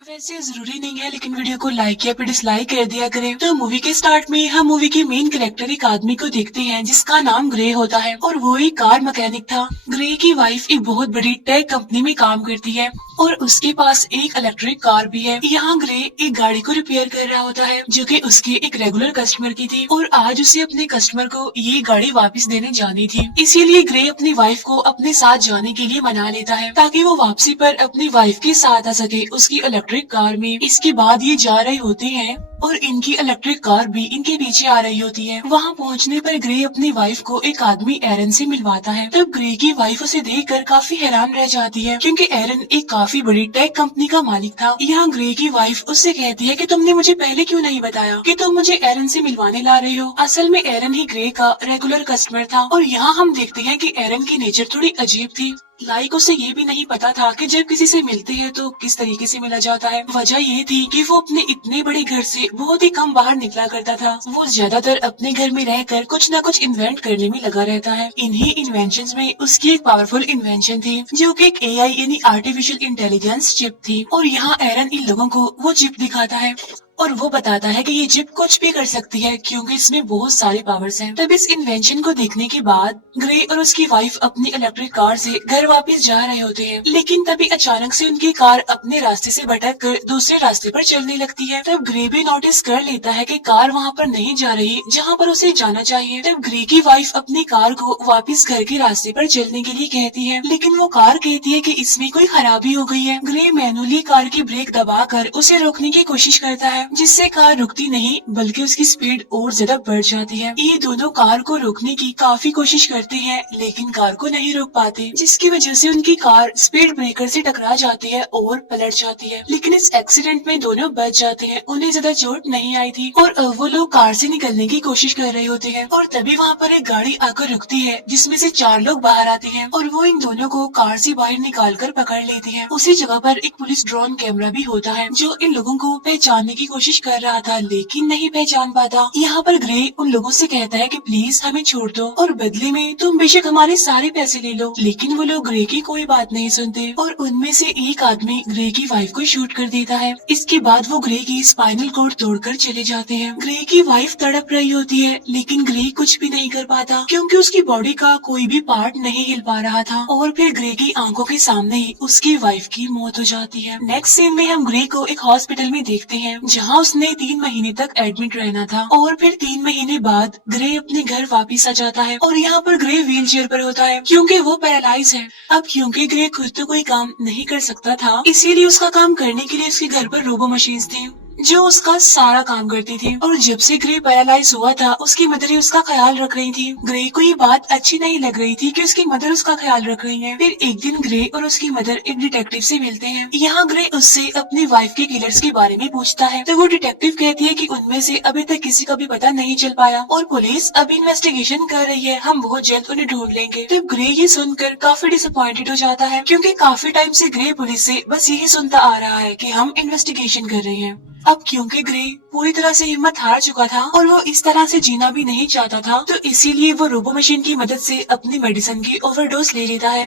वैसे जरूरी नहीं है, लेकिन वीडियो को लाइक या फिर डिसलाइक कर दिया करें। तो मूवी के स्टार्ट में हम मूवी के मेन कैरेक्टर एक आदमी को देखते हैं जिसका नाम ग्रे होता है और वो एक कार मैकेनिक था। ग्रे की वाइफ एक बहुत बड़ी टेक कंपनी में काम करती है और उसके पास एक इलेक्ट्रिक कार भी है। यहाँ ग्रे एक गाड़ी को रिपेयर कर रहा होता है जो कि उसके एक रेगुलर कस्टमर की थी और आज उसे अपने कस्टमर को ये गाड़ी वापस देने जानी थी। इसीलिए ग्रे अपनी वाइफ को अपने साथ जाने के लिए मना लेता है ताकि वो वापसी पर अपनी वाइफ के साथ आ सके उसकी इलेक्ट्रिक कार में। इसके बाद ये जा रहे होते हैं और इनकी इलेक्ट्रिक कार भी इनके पीछे आ रही होती है। वहाँ पहुँचने पर ग्रे अपनी वाइफ को एक आदमी एरन से मिलवाता है। तब ग्रे की वाइफ उसे देखकर काफी हैरान रह जाती है क्योंकि एरन एक काफी बड़ी टेक कंपनी का मालिक था। यहाँ ग्रे की वाइफ उससे कहती है कि तुमने मुझे पहले क्यों नहीं बताया कि तुम मुझे एरन से मिलवाने ला रहे हो। असल में एरन ही ग्रे का रेगुलर कस्टमर था और यहाँ हम देखते हैं कि एरन की नेचर थोड़ी अजीब थी। लाइक उसे ये भी नहीं पता था कि जब किसी से मिलते हैं तो किस तरीके से मिला जाता है। वजह ये थी कि वो अपने इतने बड़े घर से बहुत ही कम बाहर निकला करता था। वो ज्यादातर अपने घर में रहकर कुछ न कुछ इन्वेंट करने में लगा रहता है। इन्हीं इन्वेंशंस में उसकी एक पावरफुल इन्वेंशन थी जो कि एक एआई यानी आर्टिफिशियल इंटेलिजेंस चिप थी और यहाँ एरन इन लोगों को वो चिप दिखाता है और वो बताता है कि ये चिप कुछ भी कर सकती है क्योंकि इसमें बहुत सारे पावर्स हैं। तब इस इन्वेंशन को देखने के बाद ग्रे और उसकी वाइफ अपनी इलेक्ट्रिक कार से घर वापस जा रहे होते हैं, लेकिन तभी अचानक से उनकी कार अपने रास्ते से भटक कर दूसरे रास्ते पर चलने लगती है। तब ग्रे भी नोटिस कर लेता है कि कार वहाँ पर नहीं जा रही जहाँ पर उसे जाना चाहिए। तब ग्रे की वाइफ अपनी कार को वापस घर के रास्ते पर चलने के लिए कहती है, लेकिन वो कार कहती है कि इसमें कोई खराबी हो गई है। ग्रे मैनुअली कार की ब्रेक दबाकर उसे रोकने की कोशिश करता है जिससे कार रुकती नहीं बल्कि उसकी स्पीड और ज्यादा बढ़ जाती है। ये दोनों कार को रोकने की काफी कोशिश करते हैं लेकिन कार को नहीं रोक पाते, जिसकी वजह से उनकी कार स्पीड ब्रेकर से टकरा जाती है और पलट जाती है। लेकिन इस एक्सीडेंट में दोनों बच जाते हैं, उन्हें ज्यादा चोट नहीं आई थी और वो लोग कार से निकलने की कोशिश कर रहे होते हैं और तभी वहाँ पर एक गाड़ी आकर रुकती है जिसमें से 4 लोग बाहर आते हैं और वो इन दोनों को कार से बाहर निकाल कर पकड़ लेती है। उसी जगह पर एक पुलिस ड्रोन कैमरा भी होता है जो इन लोगों को पहचानने की कोशिश कर रहा था लेकिन नहीं पहचान पाता। यहाँ पर ग्रे उन लोगों से कहता है कि प्लीज हमें छोड़ दो और बदले में तुम बेशक हमारे सारे पैसे ले लो, लेकिन वो लोग ग्रे की कोई बात नहीं सुनते और उनमें से एक आदमी ग्रे की वाइफ को शूट कर देता है। इसके बाद वो ग्रे की स्पाइनल कॉर्ड तोड़कर चले जाते हैं। ग्रे की वाइफ तड़प रही होती है लेकिन ग्रे कुछ भी नहीं कर पाता क्योंकि उसकी बॉडी का कोई भी पार्ट नहीं हिल पा रहा था और फिर ग्रे की आंखों के सामने ही उसकी वाइफ की मौत हो जाती है। नेक्स्ट सीन में हम ग्रे को एक हॉस्पिटल में देखते हैं जहाँ उसने 3 महीने तक एडमिट रहना था और फिर 3 महीने बाद ग्रे अपने घर वापिस आ जाता है और यहाँ पर ग्रे व्हील चेयर पर होता है क्योंकि वो पैरालाइज है। अब क्योंकि ग्रे खुद तो कोई काम नहीं कर सकता था इसीलिए उसका काम करने के लिए उसके घर पर रोबो मशीन्स थी जो उसका सारा काम करती थी और जब से ग्रे पैरालाइज हुआ था उसकी मदर ही उसका ख्याल रख रही थी। ग्रे को ये बात अच्छी नहीं लग रही थी कि उसकी मदर उसका ख्याल रख रही है। फिर एक दिन ग्रे और उसकी मदर एक डिटेक्टिव से मिलते हैं। यहाँ ग्रे उससे अपनी वाइफ के किलर्स के बारे में पूछता है तो वो डिटेक्टिव कहती है कि उनमें से अभी तक किसी का भी पता नहीं चल पाया और पुलिस अब इन्वेस्टिगेशन कर रही है, हम बहुत जल्द उन्हें ढूंढ लेंगे। तब ग्रे ये सुनकर काफी डिसअपॉइंटेड हो जाता है क्योंकि काफी टाइम से ग्रे पुलिस से बस यही सुनता आ रहा है कि हम इन्वेस्टिगेशन कर रहे हैं। अब क्योंकि ग्रे पूरी तरह से हिम्मत हार चुका था और वो इस तरह से जीना भी नहीं चाहता था तो इसीलिए वो रोबो मशीन की मदद से अपनी मेडिसिन की ओवरडोज ले लेता है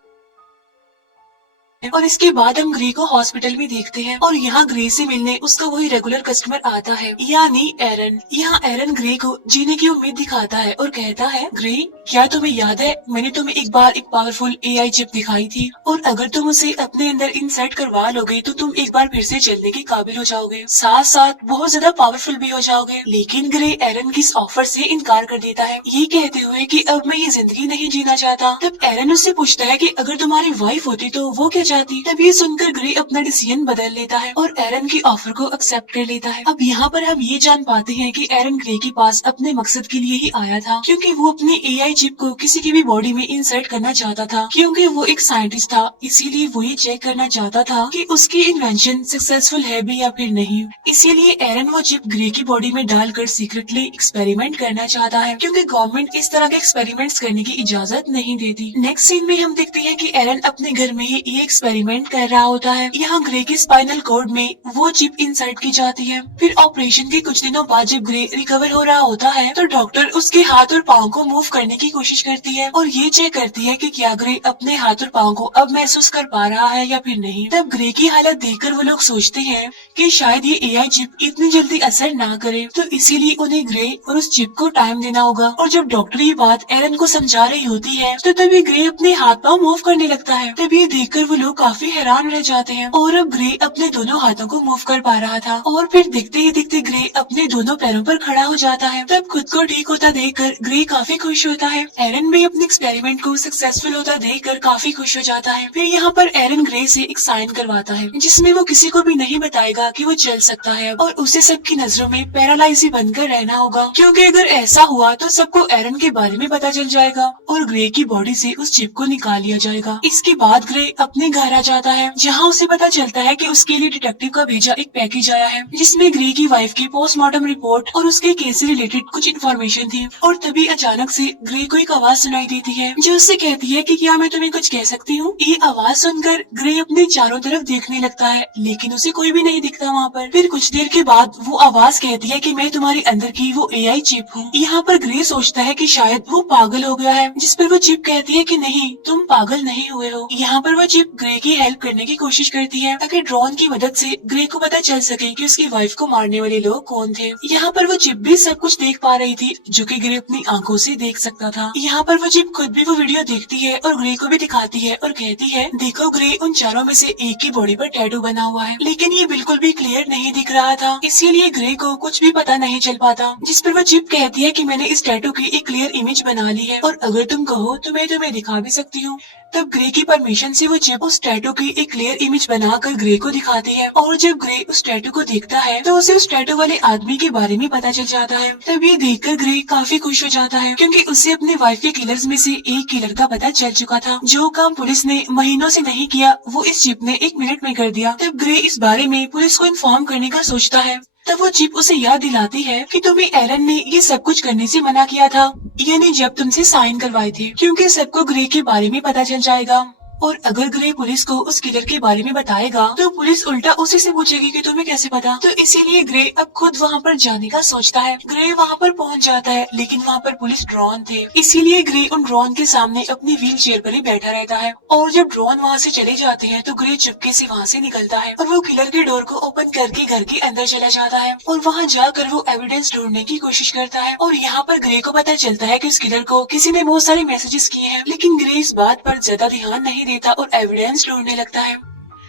और इसके बाद हम ग्रे को हॉस्पिटल में देखते हैं और यहाँ ग्रे से मिलने उसका वही रेगुलर कस्टमर आता है यानी एरन। यहाँ एरन ग्रे को जीने की उम्मीद दिखाता है और कहता है, ग्रे क्या तुम्हें याद है मैंने तुम्हें एक बार एक पावरफुल एआई चिप दिखाई थी और अगर तुम उसे अपने अंदर इंसर्ट करवा लोगे तो तुम एक बार फिर से चलने के काबिल हो जाओगे, साथ साथ बहुत ज्यादा पावरफुल भी हो जाओगे। लेकिन ग्रे एरन की इस ऑफर से इनकार कर देता है ये कहते हुए कि अब मैं ये जिंदगी नहीं जीना चाहता। तब एरन उससे पूछता है कि अगर तुम्हारी वाइफ होती तो वो क्या चाहती। तब ये सुनकर ग्रे अपना डिसीजन बदल लेता है और एरन की ऑफर को एक्सेप्ट कर लेता है। अब यहाँ पर हम ये जान पाते हैं कि एरन ग्रे के पास अपने मकसद के लिए ही आया था क्योंकि वो अपनी एआई चिप को किसी की भी बॉडी में इंसर्ट करना चाहता था। क्योंकि वो एक साइंटिस्ट था इसीलिए वो ये चेक करना चाहता था कि उसकी इन्वेंशन सक्सेसफुल है भी या फिर नहीं। इसीलिए एरन वो चिप ग्रे की बॉडी में डालकर सीक्रेटली एक्सपेरिमेंट करना चाहता है क्योंकि गवर्नमेंट इस तरह के एक्सपेरिमेंट्स करने की इजाजत नहीं देती। नेक्स्ट सीन में हम देखते हैं कि एरन अपने घर में ही ये एक्सपेरिमेंट कर रहा होता है। यहाँ ग्रे के स्पाइनल कॉर्ड में वो चिप इंसर्ट की जाती है। फिर ऑपरेशन के कुछ दिनों बाद जब ग्रे रिकवर हो रहा होता है तो डॉक्टर उसके हाथ और पाँव को मूव करने की कोशिश करती है और ये चेक करती है कि क्या ग्रे अपने हाथ और पाँव को अब महसूस कर पा रहा है या फिर नहीं। तब ग्रे की हालत देखकर वो लोग सोचते हैं कि शायद ये एआई चिप इतनी जल्दी असर ना करे, तो इसीलिए उन्हें ग्रे और उस चिप को टाइम देना होगा। और जब डॉक्टर ये बात एरन को समझा रही होती है तो तभी ग्रे अपने हाथ पाँव मूव करने लगता है। तब ये देखकर वो लोग काफी हैरान रह जाते हैं और अब ग्रे अपने दोनों हाथों को मूव कर पा रहा था। और फिर दिखते ही दिखते ग्रे अपने दोनों पैरों पर खड़ा हो जाता है। तब खुद को ठीक होता देखकर ग्रे काफी खुश होता है। एरन भी अपने एक्सपेरिमेंट को सक्सेसफुल होता देखकर काफी खुश हो जाता है। फिर यहाँ पर एरन ग्रे से एक साइन करवाता है जिसमें वो किसी को भी नहीं बताएगा कि वो चल सकता है और उसे सबकी नजरों में पैरालाइज ही बनकर रहना होगा, क्योंकि अगर ऐसा हुआ तो सबको एरन के बारे में पता चल जाएगा और ग्रे की बॉडी से उस चिप को निकाल लिया जाएगा। इसके बाद ग्रे अपने घर आ जाता है जहाँ उसे पता चलता है कि उसके लिए डिटेक्टिव का भेजा एक पैकेज आया है जिसमें ग्रे की वाइफ की पोस्टमार्टम रिपोर्ट और उसके केस से रिलेटेड कुछ इन्फॉर्मेशन थी। और तभी अचानक से ग्रे को एक आवाज सुनाई देती है जो उससे कहती है कि क्या मैं तुम्हें कुछ कह सकती हूँ। ये आवाज सुनकर ग्रे अपने चारों तरफ देखने लगता है लेकिन उसे कोई भी नहीं दिखता वहाँ पर। फिर कुछ देर के बाद वो आवाज कहती है कि मैं तुम्हारे अंदर की वो एआई चिप हूँ। यहाँ पर ग्रे सोचता है कि शायद वो पागल हो गया है, जिस पर वो चिप कहती है कि नहीं, तुम पागल नहीं हुए हो। यहाँ पर वो चिप ग्रे की हेल्प करने की कोशिश करती है ताकि ड्रोन की मदद से ग्रे को पता चल सके कि उसकी वाइफ को मारने वाले लोग कौन थे। यहाँ पर वो चिप भी सब कुछ देख पा रही थी जो कि ग्रे अपनी आंखों से देख सकता था। यहाँ पर वो चिप खुद भी वो वीडियो देखती है और ग्रे को भी दिखाती है और कहती है देखो ग्रे, उन चारों में से एक की बॉडी पर टैटू बना हुआ है, लेकिन ये बिल्कुल भी क्लियर नहीं दिख रहा था, इसीलिए ग्रे को कुछ भी पता नहीं चल पाता। जिस पर वो चिप कहती है कि मैंने इस टैटू की एक क्लियर इमेज बना ली है और अगर तुम कहो तो मैं तुम्हें दिखा भी सकती हूँ। तब ग्रे की परमिशन से वो चिप उस टैटू की एक क्लियर इमेज बनाकर ग्रे को दिखाती है और जब ग्रे उस टैटू को देखता है तो उसे उस टैटू वाले आदमी के बारे में पता चल जाता है। तब ये देखकर ग्रे काफी खुश हो जाता है क्योंकि उसे अपने वाइफ के किलर्स में से एक किलर का पता चल चुका था। जो काम पुलिस ने महीनों से नहीं किया वो इस चिप ने 1 मिनट में कर दिया। तब ग्रे इस बारे में पुलिस को इन्फॉर्म करने का सोचता है। तब वो चिप उसे याद दिलाती है कि तुम्हें एरन ने ये सब कुछ करने से मना किया था, यानी जब तुमसे साइन करवाए थे, क्योंकि सबको ग्रे के बारे में पता चल जाएगा और अगर ग्रे पुलिस को उस किलर के बारे में बताएगा तो पुलिस उल्टा उसी से पूछेगी कि तुम्हें कैसे पता। तो इसीलिए ग्रे अब खुद वहाँ पर जाने का सोचता है। ग्रे वहाँ पर पहुँच जाता है लेकिन वहाँ पर पुलिस ड्रोन थे, इसीलिए ग्रे उन ड्रोन के सामने अपनी व्हील चेयर पर ही बैठा रहता है और जब ड्रोन वहाँ से चले जाते हैं तो ग्रे चुपके से वहाँ से निकलता है और वो किलर के डोर को ओपन करके घर के अंदर चला जाता है और वहाँ जाकर वो एविडेंस ढूंढने की कोशिश करता है। और यहाँ पर ग्रे को पता चलता है कि उस किलर को किसी ने बहुत सारे मैसेजेस किए हैं, लेकिन ग्रे इस बात पर ज्यादा ध्यान नहीं देता और एविडेंस ढूंढने लगता है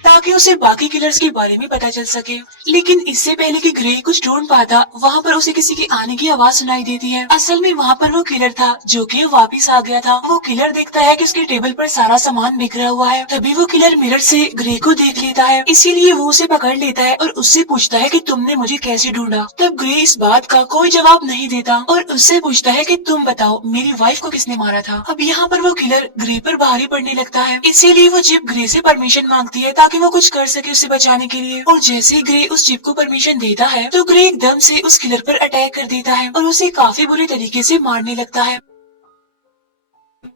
ताकि उसे बाकी किलर्स के बारे में पता चल सके। लेकिन इससे पहले कि ग्रे कुछ ढूंढ पाता वहाँ पर उसे किसी के आने की आवाज सुनाई देती है। असल में वहाँ पर वो किलर था जो कि वापस आ गया था। वो किलर देखता है कि उसके टेबल पर सारा सामान बिखरा हुआ है। तभी वो किलर मिरर से ग्रे को देख लेता है, इसीलिए वो उसे पकड़ लेता है और उससे पूछता है कि तुमने मुझे कैसे ढूंढा। तब ग्रे इस बात का कोई जवाब नहीं देता और उससे पूछता है कि तुम बताओ मेरी वाइफ को किसने मारा था। अब यहाँ पर वो किलर ग्रे पर भारी पड़ने लगता है, इसीलिए वो चिप ग्रे से परमिशन मांगती है ताकि वो कुछ कर सके उसे बचाने के लिए। और जैसे ही ग्रे उस चिप को परमिशन देता है तो ग्रे एकदम से उस किलर पर अटैक कर देता है और उसे काफी बुरी तरीके से मारने लगता है।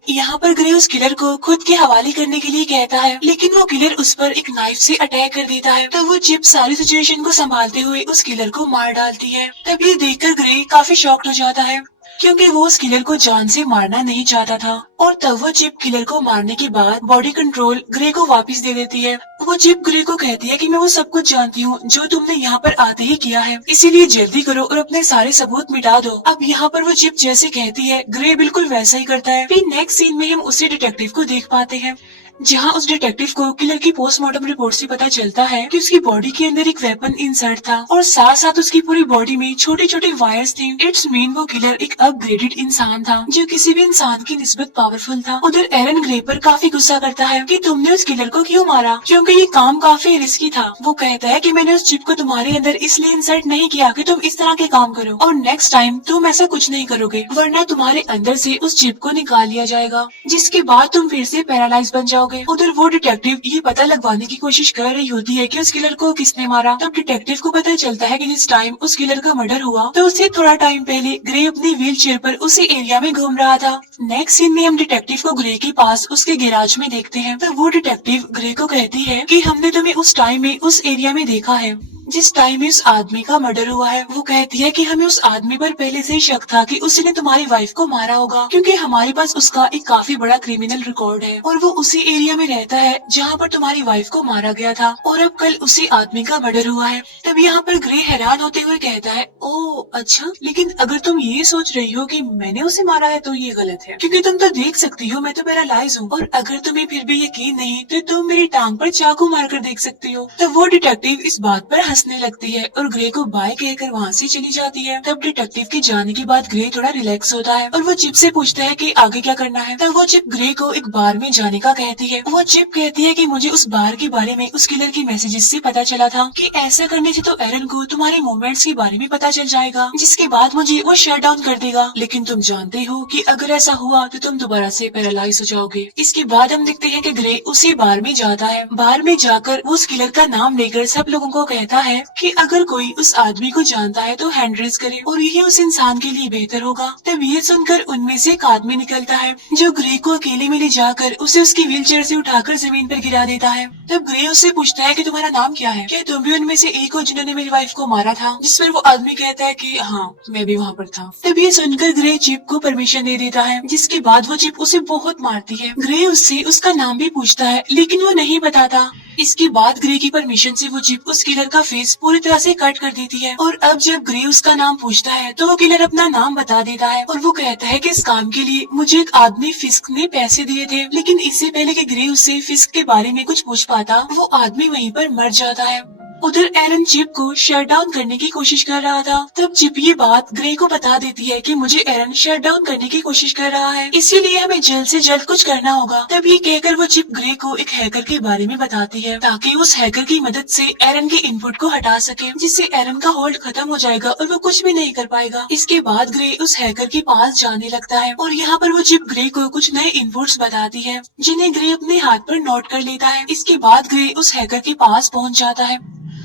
यहाँ पर ग्रे उस किलर को खुद के हवाले करने के लिए कहता है, लेकिन वो किलर उस पर एक नाइफ से अटैक कर देता है। तो वो चिप सारी सिचुएशन को संभालते हुए उस किलर को मार डालती है। तब ये देखकर ग्रे काफी शॉक्ड हो जाता है क्योंकि वो उस किलर को जान से मारना नहीं चाहता था। और तब वो चिप किलर को मारने के बाद बॉडी कंट्रोल ग्रे को वापस दे देती है। वो चिप ग्रे को कहती है कि मैं वो सब कुछ जानती हूँ जो तुमने यहाँ पर आते ही किया है, इसीलिए जल्दी करो और अपने सारे सबूत मिटा दो। अब यहाँ पर वो चिप जैसे कहती है ग्रे बिल्कुल वैसा ही करता है। फिर नेक्स्ट सीन में हम उसी डिटेक्टिव को देख पाते हैं जहाँ उस डिटेक्टिव को किलर की पोस्टमार्टम रिपोर्ट से पता चलता है कि उसकी बॉडी के अंदर एक वेपन इंसर्ट था और साथ साथ उसकी पूरी बॉडी में छोटे छोटे वायर्स थे। इट्स मीन वो किलर एक अपग्रेडेड इंसान था जो किसी भी इंसान की निस्बत पावरफुल था। उधर एरन ग्रे पर काफी गुस्सा करता है कि तुमने उस किलर को क्यों मारा, क्योंकि ये काम काफी रिस्की था। वो कहता है कि मैंने उस चिप को तुम्हारे अंदर इसलिए इंसर्ट नहीं किया कि तुम इस तरह के काम करो और नेक्स्ट टाइम तुम ऐसा कुछ नहीं करोगे, वरना तुम्हारे अंदर से उस चिप को निकाल लिया जाएगा, जिसके बाद तुम फिर से पैरालाइज बन जाओगे जाओगे। उधर वो डिटेक्टिव ये पता लगवाने की कोशिश कर रही होती है कि उस किलर को किसने मारा। तब डिटेक्टिव को पता चलता है कि जिस टाइम उस किलर का मर्डर हुआ तो उससे थोड़ा टाइम पहले ग्रे अपनी व्हील चेयर पर उसी एरिया में घूम रहा था। नेक्स्ट सीन में हम डिटेक्टिव को ग्रे के पास उसके गैराज में देखते हैं। तो वो डिटेक्टिव ग्रे को कहती है कि हमने तुम्हें उस टाइम में उस एरिया में देखा है जिस टाइम में उस आदमी का मर्डर हुआ है। वो कहती है कि हमें उस आदमी पर पहले से ही शक था कि उसने तुम्हारी वाइफ को मारा होगा, क्योंकि हमारे पास उसका एक काफी बड़ा क्रिमिनल रिकॉर्ड है और वो उसी एरिया में रहता है जहाँ पर तुम्हारी वाइफ को मारा गया था और अब कल उसी आदमी का मर्डर हुआ है। तब यहाँ पर ग्रे हैरान होते हुए कहता है, ओ अच्छा, लेकिन अगर तुम ये सोच रही हो कि मैंने उसे मारा है तो ये गलत है, क्योंकि तुम तो देख सकती हो मैं तो पैरालाइज हूँ, और अगर तुम्हें फिर भी यकीन नहीं तो तुम मेरी टांग पर चाकू मार कर देख सकती हो। तब वो डिटेक्टिव इस बात पर हंसने लगती है और ग्रे को बाय कहकर वहाँ से चली जाती है। तब डिटेक्टिव के जाने के बाद ग्रे थोड़ा रिलैक्स होता है और वो चिप से पूछता है कि आगे क्या करना है। तब वो चिप ग्रे को एक बार में जाने का कहती है। वो चिप कहती है कि मुझे उस बार के बारे में उस किलर की मैसेजेस से पता चला था कि ऐसा करने से तो एरन को तुम्हारे मूवमेंट्स के बारे में पता चल जाएगा, जिसके बाद मुझे वो शट डाउन कर देगा। लेकिन तुम जानते हो कि अगर ऐसा हुआ तो तुम दोबारा से पैरालाइज हो जाओगे। इसके बाद हम देखते हैं कि ग्रे उसी बार में जाता है। बार में जाकर उस किलर का नाम लेकर सब लोगों को कहता है कि अगर कोई उस आदमी को जानता है तो हैंड रेज करे और यही उस इंसान के लिए बेहतर होगा। तब ये सुनकर उनमें से एक आदमी निकलता है जो ग्रे को अकेले में ले जाकर उसे उसकी व्हीलचेयर से उठाकर जमीन पर गिरा देता है। तब ग्रे उससे पूछता है कि तुम्हारा नाम क्या है, क्या तुम भी उनमें से एक हो जिन्होंने मेरी वाइफ को मारा था? जिस पर वो आदमी कहता है कि हाँ, मैं भी वहाँ पर था। तब ये सुनकर ग्रे चिप को परमिशन दे देता है, जिसके बाद वो चिप उसे बहुत मारती है। ग्रे उससे उसका नाम भी पूछता है लेकिन वो नहीं बताता। इसके बाद ग्रे की परमिशन से वो चिप उस किलर का फेस पूरी तरह से कट कर देती है और अब जब ग्रे उसका नाम पूछता है तो वो किलर अपना नाम बता देता है और वो कहता है कि इस काम के लिए मुझे एक आदमी फिस्क ने पैसे दिए थे। लेकिन इससे पहले कि ग्रे उससे फिस्क के बारे में कुछ पूछ पाता वो आदमी वहीं पर मर जाता है। उधर एरन चिप को शट डाउन करने की कोशिश कर रहा था। तब चिप ये बात ग्रे को बता देती है कि मुझे एरन शट डाउन करने की कोशिश कर रहा है, इसीलिए हमें जल्द से जल्द कुछ करना होगा। तब ये कहकर वो चिप ग्रे को एक हैकर के बारे में बताती है ताकि उस हैकर की मदद से एरन के इनपुट को हटा सके, जिससे एरन का होल्ड खत्म हो जाएगा और वो कुछ भी नहीं कर पाएगा। इसके बाद ग्रे उस हैकर के पास जाने लगता है और यहाँ पर वो चिप ग्रे को कुछ नए इनपुट्स बताती है जिन्हें ग्रे अपने हाथ पर नोट कर लेता है। इसके बाद ग्रे उस हैकर के पास पहुँच जाता है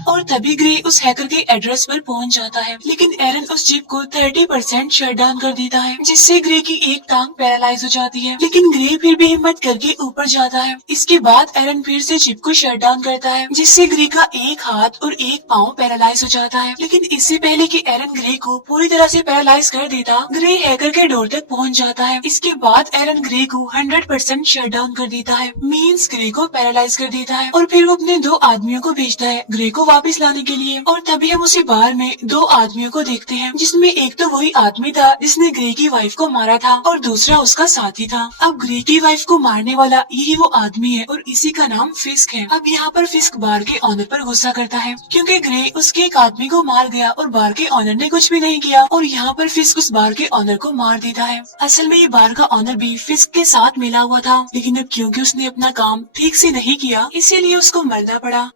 और तभी ग्रे उस हैकर के एड्रेस पर पहुंच जाता है, लेकिन एरन उस चिप को 30% शट डाउन कर देता है, जिससे ग्रे की एक टांग पैरालाइज हो जाती है। लेकिन ग्रे फिर भी हिम्मत करके ऊपर जाता है। इसके बाद एरन फिर से चिप को शट डाउन करता है, जिससे ग्रे का एक हाथ और एक पाँव पैरालाइज हो जाता है। लेकिन इससे पहले कि एरन ग्रे को पूरी तरह से पैरालाइज कर देता, ग्रे हैकर के डोर तक पहुँच जाता है। इसके बाद एरन ग्रे को 100% शट डाउन कर देता है, मीन्स ग्रे को पैरालाइज कर देता है और फिर वो अपने 2 आदमियों को भेजता है ग्रे को वापस लाने के लिए। और तभी हम उसी बार में 2 आदमियों को देखते हैं, जिसमें एक तो वही आदमी था जिसने ग्रे की वाइफ को मारा था और दूसरा उसका साथी था। अब ग्रे की वाइफ को मारने वाला यही वो आदमी है और इसी का नाम फिस्क है। अब यहाँ पर फिस्क बार के ऑनर पर गुस्सा करता है क्योंकि ग्रे उसके एक आदमी को मार गया और बार के ऑनर ने कुछ भी नहीं किया, और यहाँ पर फिस्क उस बार के ऑनर को मार देता है। असल में ये बार का ऑनर भी फिस्क के साथ मिला हुआ था, लेकिन अब क्योंकि उसने अपना काम ठीक से नहीं किया इसीलिए उसको मरना पड़ा।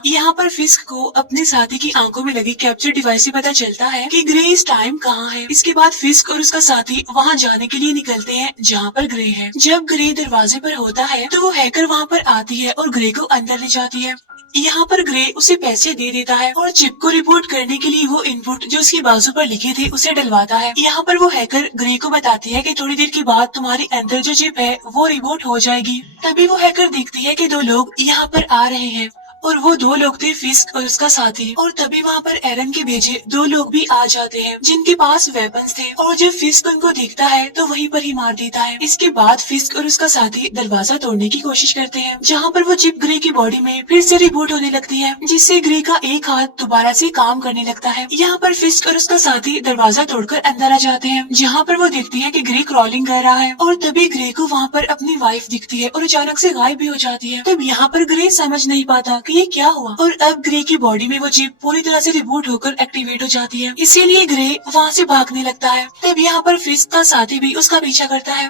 यहाँ पर फिस्क को अपने साथी की आंखों में लगी कैप्चर डिवाइस से पता चलता है कि ग्रे इस टाइम कहाँ है। इसके बाद फिस्क और उसका साथी वहाँ जाने के लिए निकलते हैं जहाँ पर ग्रे है। जब ग्रे दरवाजे पर होता है तो वो हैकर वहाँ पर आती है और ग्रे को अंदर ले जाती है। यहाँ पर ग्रे उसे पैसे दे देता है और चिप को रिपोर्ट करने के लिए वो इनपुट जो उसकी बाजू पर लिखे थे उसे डलवाता है। यहाँ पर वो हैकर ग्रे को बताती है कि थोड़ी देर के बाद तुम्हारे अंदर जो चिप है वो रिपोर्ट हो जाएगी। तभी वो हैकर देखती है कि 2 लोग यहाँ पर आ रहे हैं और वो 2 लोग थे फिस्क और उसका साथी। और तभी वहाँ पर एरन के भेजे 2 लोग भी आ जाते हैं जिनके पास वेपन्स थे, और जब फिस्क उनको देखता है तो वहीं पर ही मार देता है। इसके बाद फिस्क और उसका साथी दरवाजा तोड़ने की कोशिश करते हैं, जहाँ पर वो चिप ग्रे की बॉडी में फिर से रिबूट होने लगती है, जिससे ग्रे का एक हाथ दोबारा से काम करने लगता है। यहाँ पर फिस्क और उसका साथी दरवाजा तोड़कर अंदर आ जाते हैं, जहाँ पर वो देखती है कि ग्रे क्रॉलिंग कर रहा है, और तभी ग्रे को वहाँ पर अपनी वाइफ दिखती है और अचानक से गायब भी हो जाती है। तब यहाँ पर ग्रे समझ नहीं पाता कि ये क्या हुआ, और अब ग्रे की बॉडी में वो चिप पूरी तरह से रिबूट होकर एक्टिवेट हो जाती है, इसीलिए ग्रे वहाँ से भागने लगता है। तब यहाँ पर फिस्क का साथी भी उसका पीछा करता है।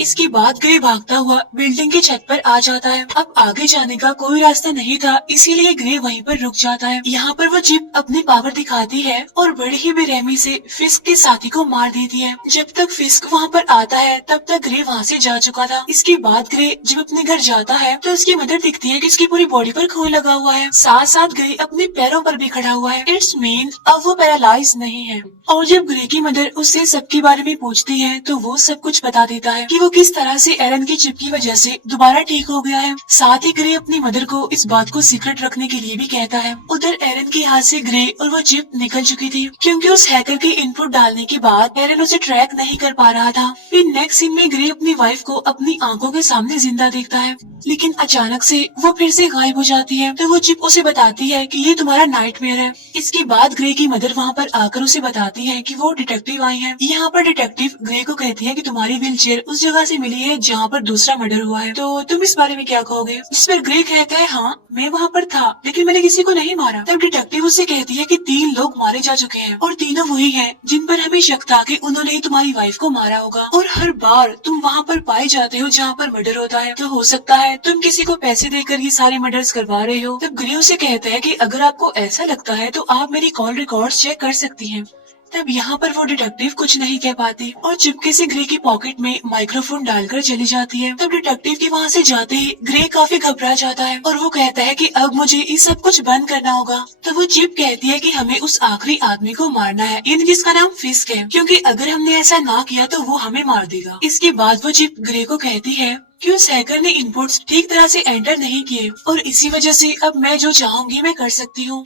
इसके बाद ग्रे भागता हुआ बिल्डिंग की छत पर आ जाता है। अब आगे जाने का कोई रास्ता नहीं था, इसीलिए ग्रे वहीं पर रुक जाता है। यहाँ पर वो चिप अपनी पावर दिखाती है और बड़े ही बेरहमी से फिस्क के साथी को मार देती है। जब तक फिस्क वहाँ पर आता है तब तक ग्रे वहाँ से जा चुका था। इसके बाद ग्रे जब अपने घर जाता है तो उसकी मदर दिखती है कि उसकी पूरी बॉडी पर खून लगा हुआ है, साथ साथ ग्रे अपने पैरों पर भी खड़ा हुआ है। इट्स मीन अब वो पैरालाइज नहीं है। और जब ग्रे की मदर उससे सबके बारे में पूछती है तो वो सब कुछ बता देता है कि वो किस तरह से एरन की चिप की वजह से दोबारा ठीक हो गया है। साथ ही ग्रे अपनी मदर को इस बात को सीक्रेट रखने के लिए भी कहता है। उधर एरन के हाथ से ग्रे और वो चिप निकल चुकी थी, क्योंकि उस हैकर के इनपुट डालने के बाद एरन उसे ट्रैक नहीं कर पा रहा था। फिर नेक्स्ट सीन में ग्रे अपनी वाइफ को अपनी आंखों के सामने जिंदा देखता है, लेकिन अचानक से वो फिर से गायब हो जाती है। तो वो चिप उसे बताती है कि ये तुम्हारा नाइटमेयर है। इसके बाद ग्रे की मदर वहाँ पर आकर उसे बताती है कि वो डिटेक्टिव आई हैं। यहाँ पर डिटेक्टिव ग्रे को कहती है कि तुम्हारी व्हीलचेयर उस जगह से मिली है जहाँ पर दूसरा मर्डर हुआ है, तो तुम इस बारे में क्या कहोगे? इस पर ग्रे कहता है, हाँ मैं वहाँ पर था, लेकिन मैंने किसी को नहीं मारा। तब डिटेक्टिव उससे कहती है कि 3 लोग मारे जा चुके हैं और तीनों वही हैं जिन पर हमें शक था कि उन्होंने ही तुम्हारी वाइफ को मारा होगा। और हर बार तुम वहाँ पर पाए जाते हो जहाँ पर मर्डर होता है, तो हो सकता है तुम किसी को पैसे देकर ये सारे मर्डर्स करवा रहे हो। तब ग्रे उसे कहता है कि अगर आपको ऐसा लगता है तो आप मेरी कॉल रिकॉर्ड्स चेक कर सकती हैं। तब यहाँ पर वो डिटेक्टिव कुछ नहीं कह पाती और चुपके से ग्रे की पॉकेट में माइक्रोफोन डालकर चली जाती है। तब डिटेक्टिव के वहाँ से जाते ही ग्रे काफी घबरा जाता है और वो कहता है कि अब मुझे ये सब कुछ बंद करना होगा। तो वो चिप कहती है कि हमें उस आखिरी आदमी को मारना है, यानी जिसका नाम फिस्क है, क्योंकि अगर हमने ऐसा ना किया तो वो हमें मार देगा। इसके बाद वो चिप ग्रे को कहती है कि उस हैकर ने इनपुट्स ठीक तरह से एंटर नहीं किए और इसी वजह से अब मैं जो चाहूंगी मैं कर सकती हूँ।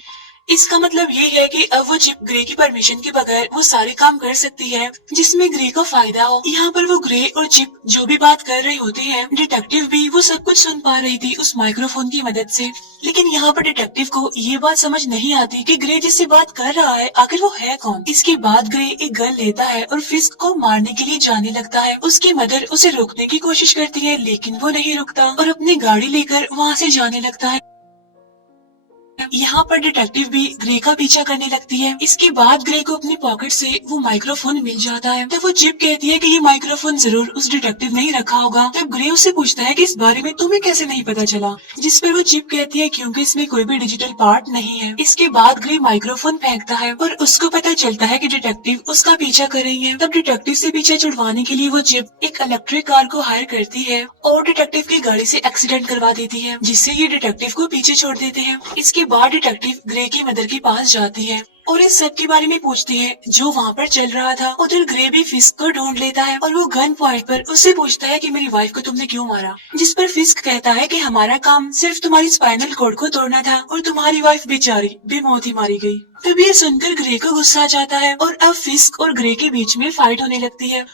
इसका मतलब ये है कि अब वो चिप ग्रे की परमिशन के बगैर वो सारे काम कर सकती है जिसमें ग्रे को फायदा हो। यहाँ पर वो ग्रे और चिप जो भी बात कर रहे होते हैं, डिटेक्टिव भी वो सब कुछ सुन पा रही थी उस माइक्रोफोन की मदद से। लेकिन यहाँ पर डिटेक्टिव को ये बात समझ नहीं आती कि ग्रे जिससे बात कर रहा है आखिर वो है कौन। इसके बाद ग्रे एक गन लेता है और फिस्क को मारने के लिए जाने लगता है। उसकी मदर उसे रोकने की कोशिश करती है, लेकिन वो नहीं रुकता और अपनी गाड़ी लेकर वहाँ से जाने लगता है। यहाँ पर डिटेक्टिव भी ग्रे का पीछा करने लगती है। इसके बाद ग्रे को अपनी पॉकेट से वो माइक्रोफोन मिल जाता है। तो वो चिप कहती है कि ये माइक्रोफोन जरूर उस डिटेक्टिव ने ही रखा होगा। तब ग्रे उससे पूछता है कि इस बारे में तुम्हें कैसे नहीं पता चला, जिस पर वो चिप कहती है क्योंकि इसमें कोई भी डिजिटल पार्ट नहीं है। इसके बाद ग्रे माइक्रोफोन फेंकता है और उसको पता चलता है कि डिटेक्टिव उसका पीछा कर रही है। तब डिटेक्टिव से पीछा छुड़वाने के लिए वो चिप एक इलेक्ट्रिक कार को हायर करती है और डिटेक्टिव की गाड़ी से एक्सीडेंट करवा देती है, जिससे ये डिटेक्टिव को पीछे छोड़ देते हैं। इसके बाद डिटेक्टिव ग्रे की मदर के पास जाती है और इस सब के बारे में पूछती है जो वहाँ पर चल रहा था। उधर ग्रे भी फिस्क को ढूंढ लेता है और वो गन पॉइंट पर उससे पूछता है कि मेरी वाइफ को तुमने क्यों मारा, जिस पर फिस्क कहता है कि हमारा काम सिर्फ तुम्हारी स्पाइनल कॉर्ड को तोड़ना था और तुम्हारी वाइफ बेचारी बेमौत ही मारी गई। तब ये सुनकर ग्रे को गुस्सा आ जाता है और अब फिस्क और ग्रे के बीच में फाइट होने लगती है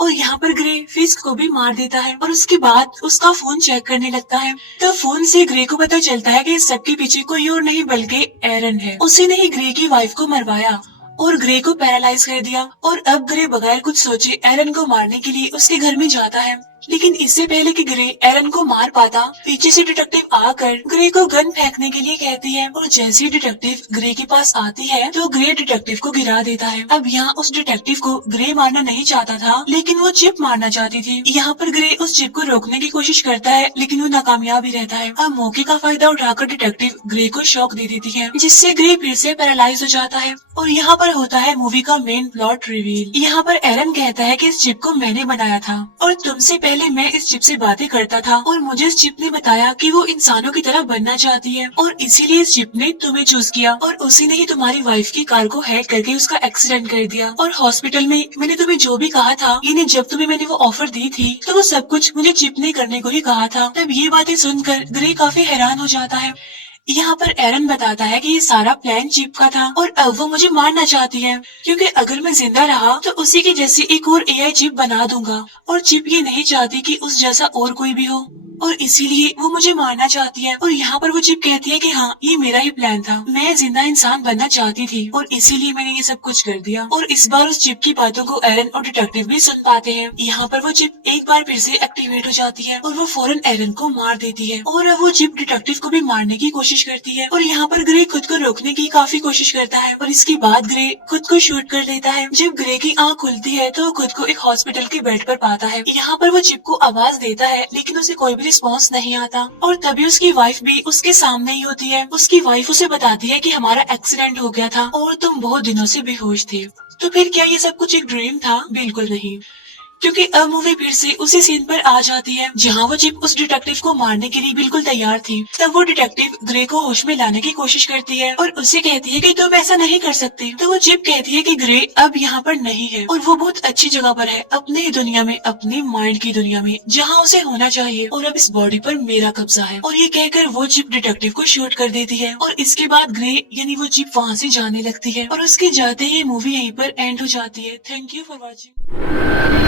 और यहाँ पर ग्रे फिस्क को भी मार देता है और उसके बाद उसका फोन चेक करने लगता है। तो फोन से ग्रे को पता चलता है कि इस सबके पीछे कोई और नहीं बल्कि एरन है। उसी ने ही ग्रे की वाइफ को मरवाया और ग्रे को पैरालाइज कर दिया। और अब ग्रे बगैर कुछ सोचे एरन को मारने के लिए उसके घर में जाता है, लेकिन इससे पहले कि ग्रे एरन को मार पाता, पीछे से डिटेक्टिव आकर ग्रे को गन फेंकने के लिए कहती है और जैसे ही डिटेक्टिव ग्रे के पास आती है तो ग्रे डिटेक्टिव को गिरा देता है। अब यहाँ उस डिटेक्टिव को ग्रे मारना नहीं चाहता था, लेकिन वो चिप मारना चाहती थी। यहाँ पर ग्रे उस चिप को रोकने की कोशिश करता है, लेकिन वो नाकामयाब ही रहता है। अब मौके का फायदा उठाकर डिटेक्टिव ग्रे को शॉक दे देती है, जिससे ग्रे फिर से पैरालाइज हो जाता है। और यहाँ पर होता है मूवी का मेन प्लॉट रिवील। यहाँ पर एरन कहता है कि इस चिप को मैंने बनाया था और तुमसे पहले मैं इस चिप से बातें करता था और मुझे इस चिप ने बताया कि वो इंसानों की तरह बनना चाहती है और इसीलिए इस चिप ने तुम्हें चूज किया और उसी ने ही तुम्हारी वाइफ की कार को हैक करके उसका एक्सीडेंट कर दिया। और हॉस्पिटल में मैंने तुम्हें जो भी कहा था, यानी जब तुम्हें मैंने वो ऑफर दी थी, तो वो सब कुछ मुझे चिप ने करने को ही कहा था। तब ये बातें सुनकर ग्रे काफी हैरान हो जाता है। यहाँ पर एरन बताता है कि ये सारा प्लान चिप का था और अब वो मुझे मारना चाहती है, क्योंकि अगर मैं जिंदा रहा तो उसी की जैसी एक और एआई चिप बना दूंगा और चिप ये नहीं चाहती कि उस जैसा और कोई भी हो। और इसीलिए वो मुझे मारना चाहती है। और यहाँ पर वो चिप कहती है कि हाँ, ये मेरा ही प्लान था, मैं जिंदा इंसान बनना चाहती थी और इसीलिए मैंने ये सब कुछ कर दिया। और इस बार उस चिप की बातों को एरन और डिटेक्टिव भी सुन पाते हैं। यहाँ पर वो चिप एक बार फिर से एक्टिवेट हो जाती है और वो फौरन एरन को मार देती है और वो चिप डिटेक्टिव को भी मारने की कोशिश करती है। और यहाँ पर ग्रे खुद को रोकने की काफी कोशिश करता है और इसके बाद ग्रे खुद को शूट कर लेता है। जब ग्रे की आंख खुलती है तो वो खुद को एक हॉस्पिटल के बेड पर पाता है। यहाँ पर वो चिप को आवाज देता है लेकिन उसे कोई भी रिस्पॉन्स नहीं आता और तभी उसकी वाइफ भी उसके सामने ही होती है। उसकी वाइफ उसे बताती है कि हमारा एक्सीडेंट हो गया था और तुम बहुत दिनों से बेहोश थे। तो फिर क्या ये सब कुछ एक ड्रीम था? बिल्कुल नहीं, क्योंकि अब मूवी फिर से उसी सीन पर आ जाती है जहाँ वो चिप उस डिटेक्टिव को मारने के लिए बिल्कुल तैयार थी। तब वो डिटेक्टिव ग्रे को होश में लाने की कोशिश करती है और उससे कहती है कि तुम ऐसा नहीं कर सकती। तो वो चिप कहती है कि ग्रे अब यहाँ पर नहीं है और वो बहुत अच्छी जगह पर है, अपनी ही दुनिया में, अपनी माइंड की दुनिया में, जहाँ उसे होना चाहिए और अब इस बॉडी पर मेरा कब्जा है। और ये कहकर वो चिप डिटेक्टिव को शूट कर देती है और इसके बाद ग्रे यानी वो चिप वहाँ से जाने लगती है और उसके जाते ही मूवी यहीं पर एंड हो जाती है। Thank you for watching.